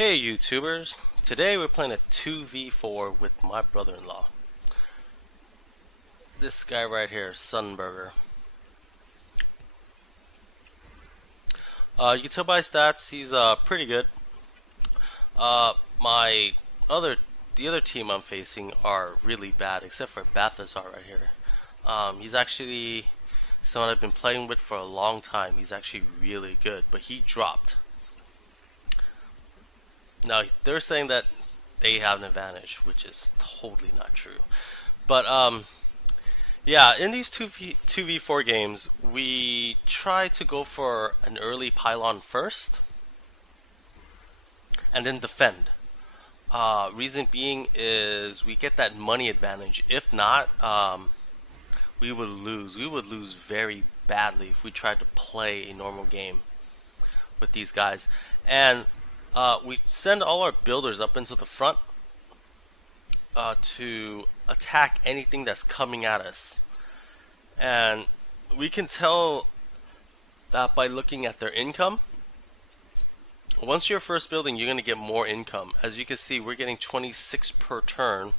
Hey YouTubers, today we're playing a 2v4 with my brother-in-law. This guy right here, Sunburger. You can tell by his stats, he's pretty good. The other team I'm facing are really bad, except for Balthazar right here. He's actually someone I've been playing with for a long time. He's actually really good, but he dropped. Now, they're saying that they have an advantage, which is totally not true. But, yeah, in these 2v4 games, we try to go for an early pylon first, and then defend. Reason being is we get that money advantage. If not, we would lose. We would lose very badly if we tried to play a normal game with these guys. And we send all our builders up into the front to attack anything that's coming at us. And we can tell that by looking at their income. Once you're first building, you're going to get more income. As you can see, we're getting 26 per turn,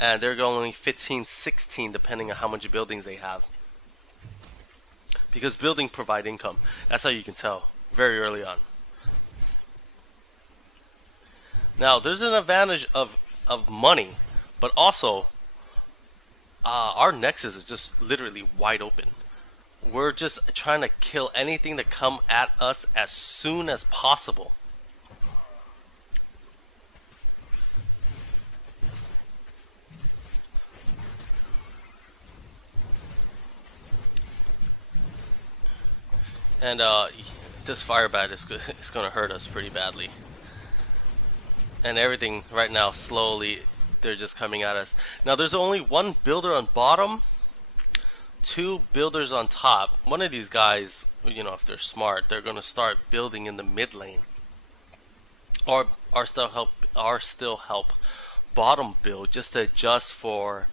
and they're going 15, 16 depending on how much buildings they have. Because building provide income. That's how you can tell very early on. Now, there's an advantage of money, but also our Nexus is just literally wide open. We're just trying to kill anything that come at us as soon as possible. And this fire bat is going to hurt us pretty badly. And everything right now, slowly, they're just coming at us. Now, there's only one builder on bottom, two builders on top. One of these guys, you know, if they're smart, they're going to start building in the mid lane, or still help bottom build just to adjust for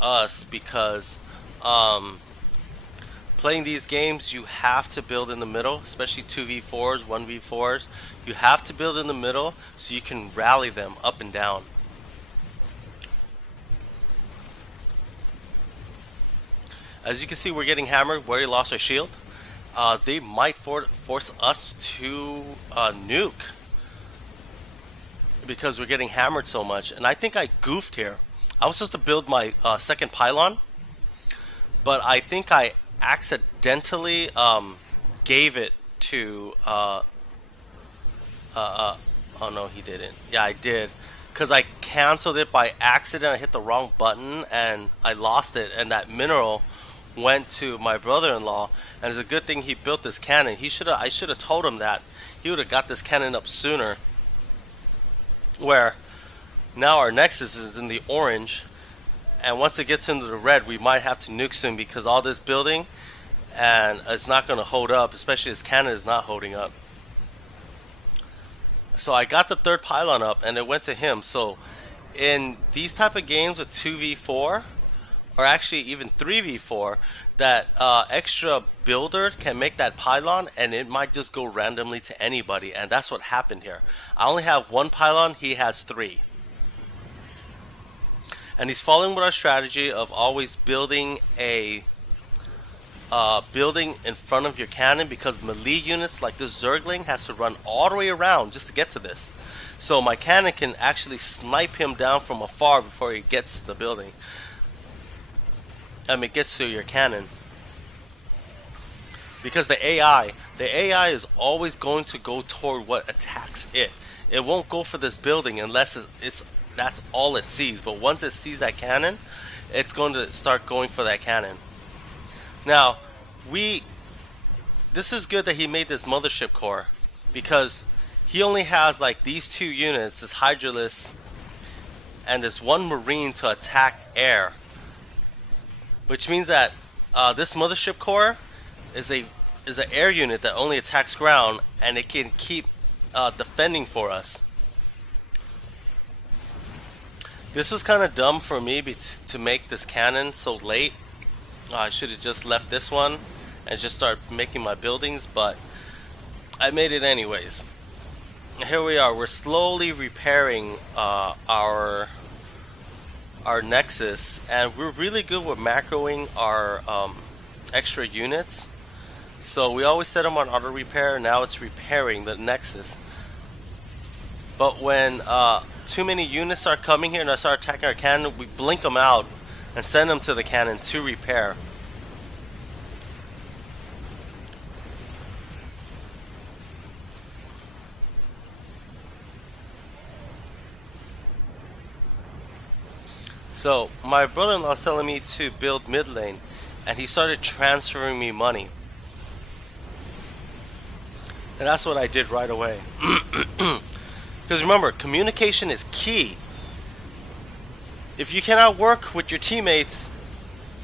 us, because playing these games, you have to build in the middle, especially 2v4s, 1v4s. You have to build in the middle so you can rally them up and down. As you can see, we're getting hammered. We already lost our shield. They might force us to nuke because we're getting hammered so much. And I think I goofed here. I was supposed to build my second pylon, but I think I accidentally gave it to oh no, he didn't. Yeah, I did, because I canceled it by accident. I hit the wrong button and I lost it, and that mineral went to my brother-in-law. And it's a good thing he built this cannon. I should have told him that. He would have got this cannon up sooner, where now our Nexus is in the orange, and once it gets into the red, we might have to nuke soon, because all this building, and it's not going to hold up, especially his cannon is not holding up. So I got the third pylon up, and it went to him. So in these type of games with 2v4, or actually even 3v4, that extra builder can make that pylon, and it might just go randomly to anybody. And that's what happened here. I only have one pylon, he has 3. And he's following with our strategy of always building a building in front of your cannon, because melee units like this Zergling has to run all the way around just to get to this. So my cannon can actually snipe him down from afar before he gets to the building. It gets to your cannon. Because the AI is always going to go toward what attacks it. It won't go for this building unless that's all it sees. But once it sees that cannon, it's going to start going for that cannon. Now, this is good that he made this mothership core, because he only has like these 2 units, this Hydralisk and this one Marine to attack air, which means that this mothership core is an air unit that only attacks ground, and it can keep defending for us. This was kind of dumb for me to make this cannon so late. I should have just left this one and just start making my buildings, but I made it anyways. here we are. We're slowly repairing our Nexus, and we're really good with macroing our extra units. So we always set them on auto repair. Now it's repairing the Nexus. But when too many units start coming here and I start attacking our cannon, we blink them out and send them to the cannon to repair. So my brother-in-law was telling me to build mid lane, and he started transferring me money. And that's what I did right away. Because remember, communication is key. If you cannot work with your teammates,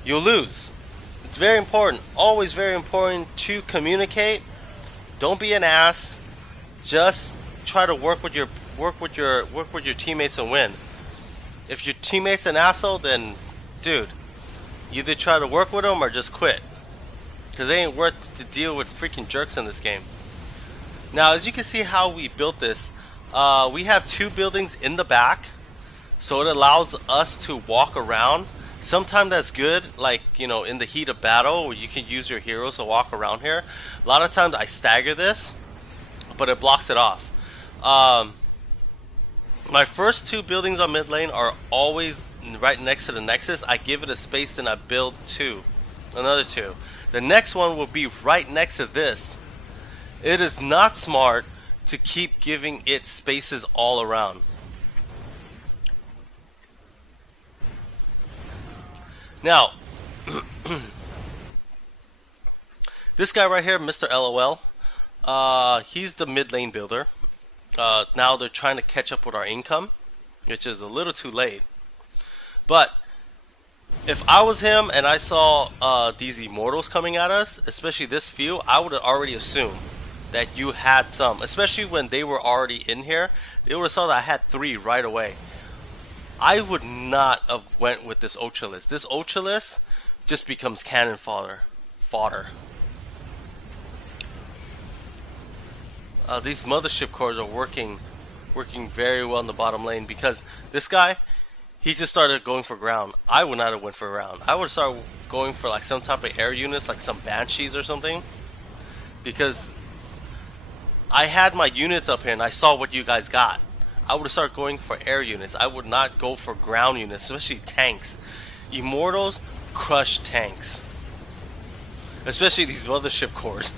you'll lose. It's very important, always very important to communicate. Don't be an ass. Just try to work with your teammates and win. If your teammate's an asshole, then dude, either try to work with them or just quit. Because they ain't worth to deal with freaking jerks in this game. Now, as you can see how we built this, we have 2 buildings in the back, so it allows us to walk around. Sometimes that's good, like, you know, in the heat of battle, where you can use your heroes to walk around here. A lot of times I stagger this, but it blocks it off. My first 2 buildings on mid lane are always right next to the Nexus. I give it a space, then I build another 2. The next one will be right next to this. It is not smart to keep giving it spaces all around. Now, this guy right here, Mr. LOL, he's the mid lane builder. Now they're trying to catch up with our income, which is a little too late. But if I was him and I saw these immortals coming at us, especially this few, I would have already assumed that you had some. Especially when they were already in here, they would have saw that I had 3 right away. I would not have went with this Ultralist. This Ultralist just becomes cannon fodder. These mothership cores are working very well in the bottom lane, because this guy, he just started going for ground. I would not have went for ground. I would have started going for like some type of air units, like some Banshees or something, because I had my units up here and I saw what you guys got. I would have started going for air units. I would not go for ground units, especially tanks. Immortals crush tanks, especially these mothership cores.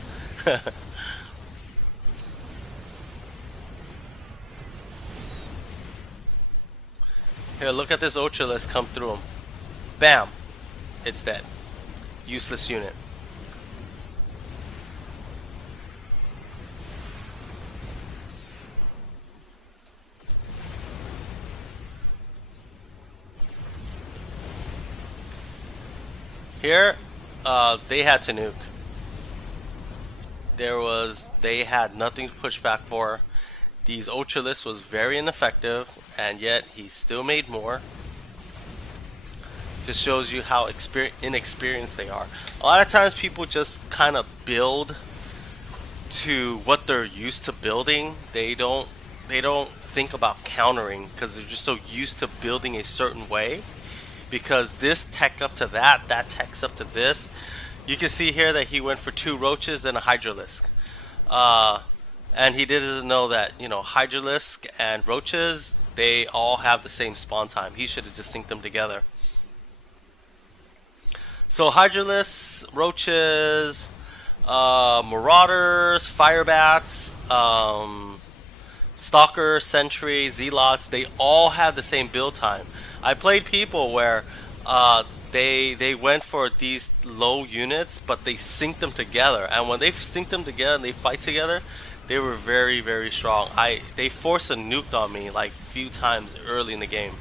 Here, look at this Ultralist come through him. Bam! It's dead. Useless unit. Here, they had to nuke. They had nothing to push back for. These Ultralists was very ineffective, and yet he still made more. Just shows you how inexperienced they are. A lot of times people just kind of build to what they're used to building. They don't think about countering, because they're just so used to building a certain way. Because this tech up to that tech's up to this. You can see here that he went for 2 roaches and a Hydralisk. And he didn't know that, you know, Hydralisk and roaches, they all have the same spawn time. He should have just synced them together. So Hydralisk, roaches, Marauders, Firebats, Stalker, Sentry, Zealots, they all have the same build time. I played people where they went for these low units, but they synced them together. And when they synced them together and they fight together, they were very, very strong. They forced a nuke on me like a few times early in the game.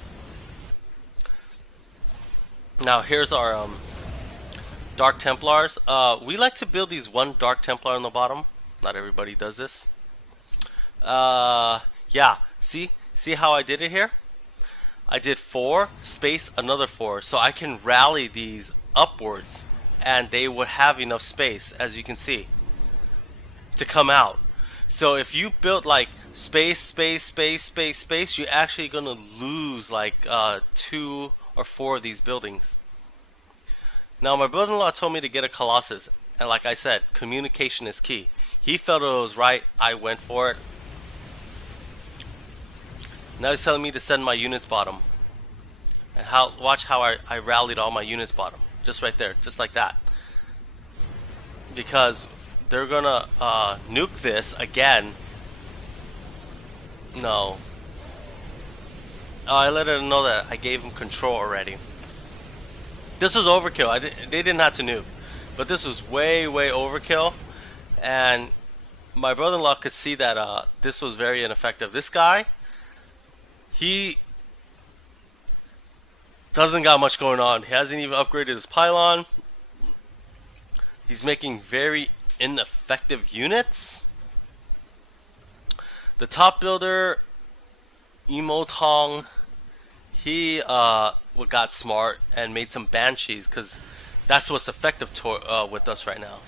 Now here's our Dark Templars. We like to build these 1 Dark Templar on the bottom. Not everybody does this. Yeah, see how I did it here? I did 4, space another 4, so I can rally these upwards, and they would have enough space, as you can see, to come out. So if you built like space, space, space, space, space, you're actually gonna lose like 2 or 4 of these buildings. Now my brother-in-law told me to get a Colossus, and like I said, communication is key. He felt it was right, I went for it. Now he's telling me to send my units bottom. And watch how I rallied all my units bottom. Just right there, just like that. Because they're gonna nuke this again. No. Oh, I let her know that I gave him control already. This was overkill. They didn't have to nuke. But this was way, way overkill. And my brother-in-law could see that this was very ineffective. This guy, he doesn't got much going on. He hasn't even upgraded his pylon. He's making very ineffective units. The top builder, Emotong, he got smart and made some banshees because that's what's effective with us right now.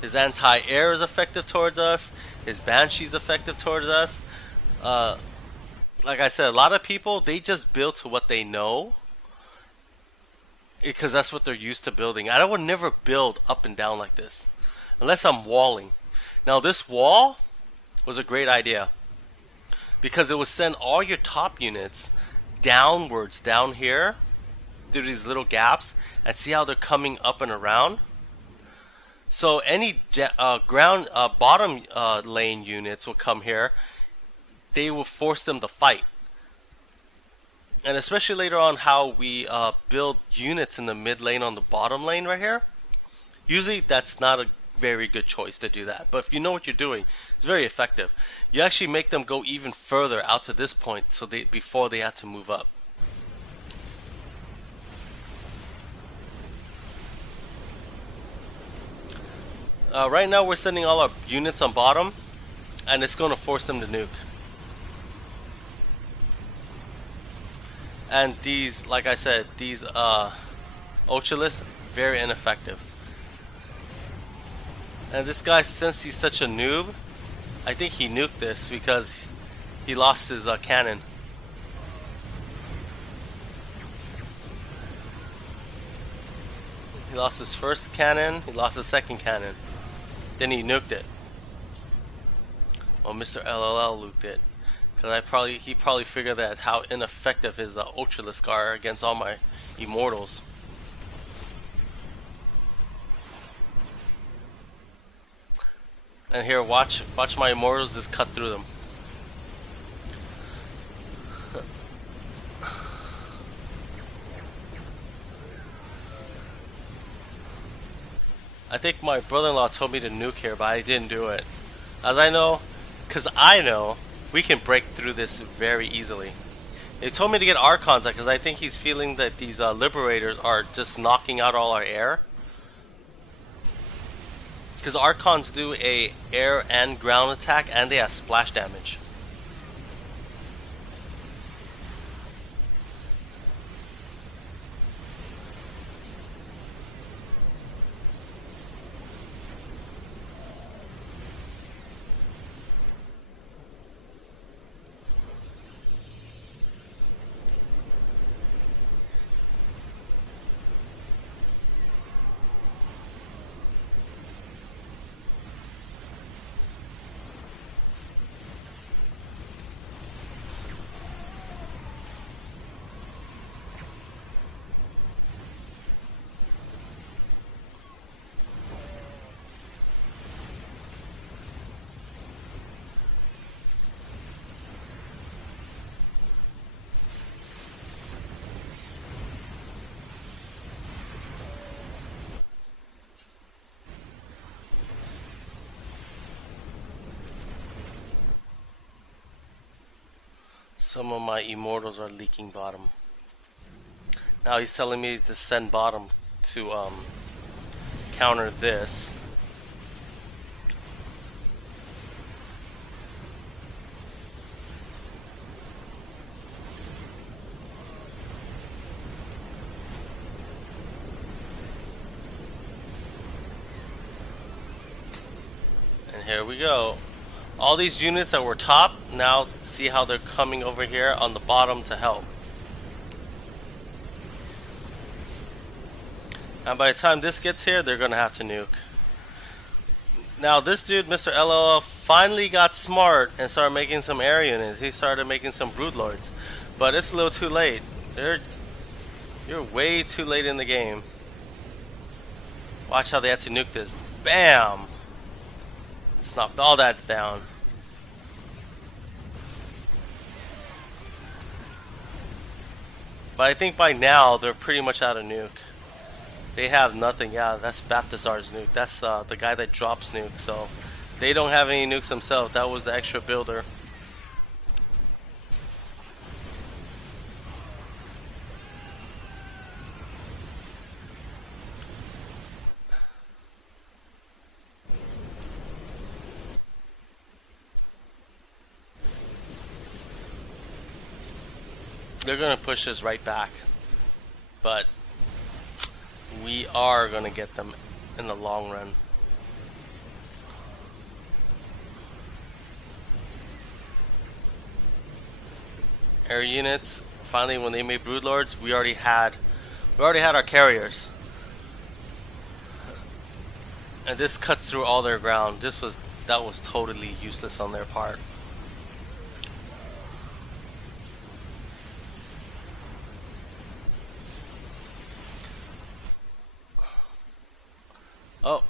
His anti-air is effective towards us. His banshee's effective towards us. Like I said, a lot of people, they just build to what they know because that's what they're used to building. I would never build up and down like this unless I'm walling. Now this wall was a great idea because it would send all your top units downwards down here through these little gaps and see how they're coming up and around. So any ground bottom lane units will come here. They will force them to fight. And especially later on how we build units in the mid lane on the bottom lane right here. Usually that's not a very good choice to do that. But if you know what you're doing, it's very effective. You actually make them go even further out to this point so before they have to move up. Right now we're sending all our units on bottom and it's going to force them to nuke. And these, like I said, these Ultralists, very ineffective. And this guy, since he's such a noob, I think he nuked this because he lost his cannon. He lost his first cannon, he lost his second cannon. Then he nuked it. Well, Mr. LLL nuked it. Because he probably figured that how ineffective his Ultralisk are against all my Immortals. And here, watch my Immortals just cut through them. I think my brother-in-law told me to nuke here, but I didn't do it. As I know, because I know, we can break through this very easily. They told me to get Archons because I think he's feeling that these Liberators are just knocking out all our air. Because Archons do a air and ground attack and they have splash damage. Some of my Immortals are leaking bottom. Now he's telling me to send bottom to counter this. And here we go. All these units that were top, now see how they're coming over here on the bottom to help. And by the time this gets here, they're going to have to nuke. Now this dude, Mr. LOL, finally got smart and started making some air units. He started making some broodlords. But it's a little too late. You're way too late in the game. Watch how they had to nuke this. Bam! Just knocked all that down. But I think by now they're pretty much out of nuke. They have nothing. Yeah, that's Balthazar's nuke. That's the guy that drops nuke. So they don't have any nukes themselves. That was the extra builder. They're going to push us right back. But we are going to get them in the long run. Air units, finally when they made broodlords, we already had our carriers. And this cuts through all their ground. That was totally useless on their part. Oh,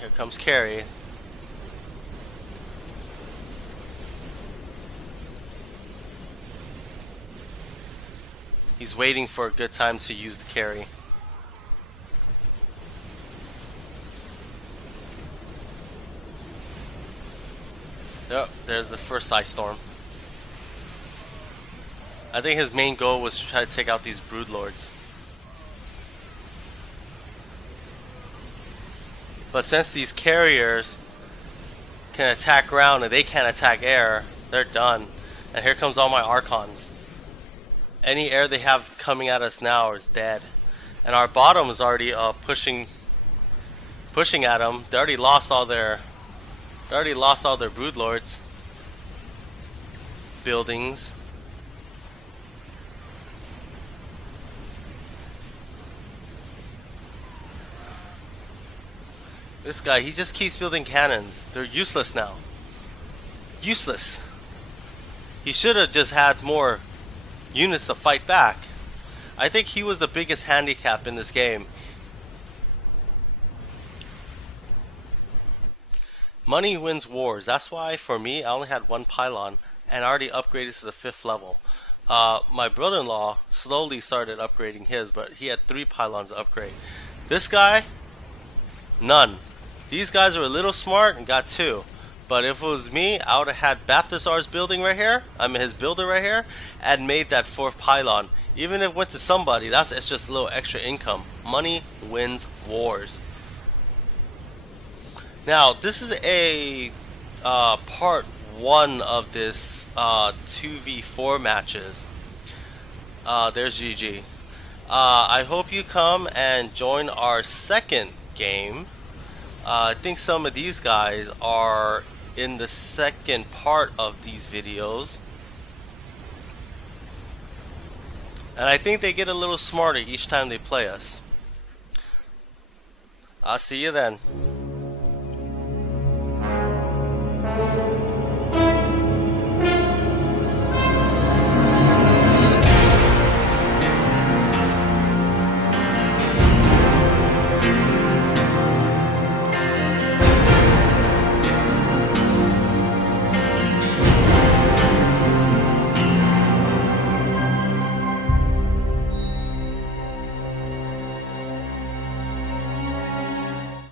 here comes Carrie. He's waiting for a good time to use the carry. Oh, there's the first ice storm. I think his main goal was to try to take out these broodlords. But since these carriers can attack ground and they can't attack air, they're done. And here comes all my Archons. Any air they have coming at us now is dead. And our bottom is already pushing at them. They already lost all their broodlords. Buildings. This guy, he just keeps building cannons. They're useless now. Useless. He should have just had more units to fight back. I think he was the biggest handicap in this game. Money wins wars. That's why for me I only had one pylon and I already upgraded to the 5th level. My brother-in-law slowly started upgrading his, but he had 3 pylons to upgrade. This guy, none. These guys were a little smart and got 2. But if it was me, I would have had Balthazar's building right here. I mean his builder right here, and made that 4th pylon. Even if it went to somebody, it's just a little extra income. Money wins wars. Now this is a part 1 of this 2v4 matches. There's GG. I hope you come and join our second game. I think some of these guys are in the second part of these videos. And I think they get a little smarter each time they play us. I'll see you then.